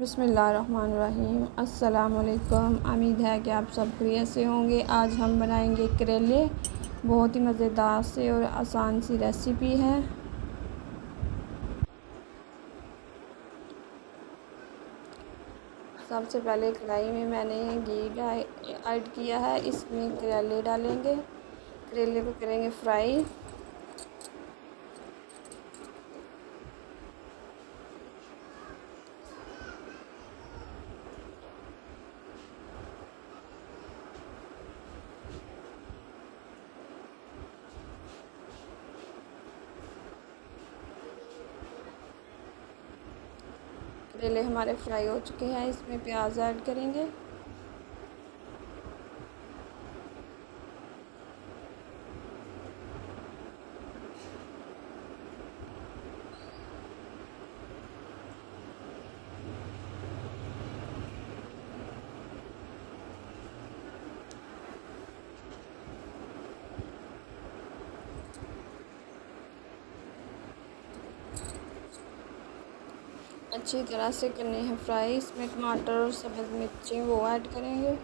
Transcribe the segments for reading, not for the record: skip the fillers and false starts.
बिस्मिल्लाहिर्रहमानिर्रहीम। अस्सलाम वालेकुम। उम्मीद है कि आप सब खैरियत से होंगे। आज हम बनाएंगे करेले। बहुत ही मज़ेदार से और आसान सी रेसिपी है। सबसे पहले कढ़ाई में मैंने घी ऐड किया है। इसमें करेले डालेंगे। करेले को करेंगे फ्राई। करेले हमारे फ्राई हो चुके हैं। इसमें प्याज ऐड करेंगे। अच्छी तरह से करनी है फ्राई। इसमें टमाटर और सब्ज़ मिर्ची वो ऐड करेंगे।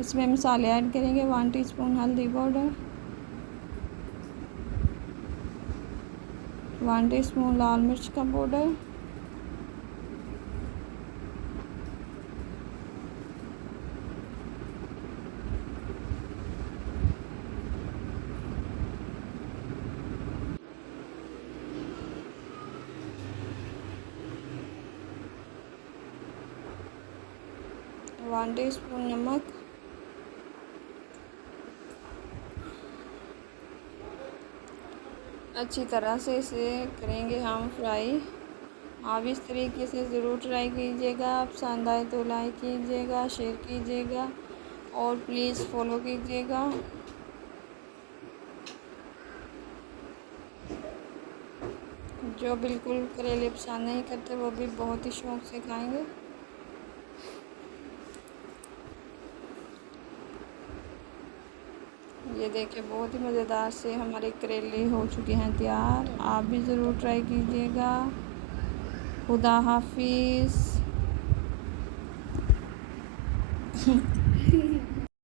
इसमें मसाले ऐड करेंगे। 1 टीस्पून हल्दी पाउडर, 1 टीस्पून लाल मिर्च का पाउडर, 1 टीस्पून नमक, अच्छी तरह से इसे करेंगे हम फ्राई। आप इस तरीके से ज़रूर ट्राई कीजिएगा। पसंद आए तो लाइक कीजिएगा, शेयर कीजिएगा और प्लीज़ फॉलो कीजिएगा। जो बिल्कुल करेले पसंद नहीं करते वो भी बहुत ही शौक़ से खाएंगे। ये देखिए बहुत ही मज़ेदार से हमारे करेले हो चुके हैं तैयार। आप भी ज़रूर ट्राई कीजिएगा। खुदा हाफिज़।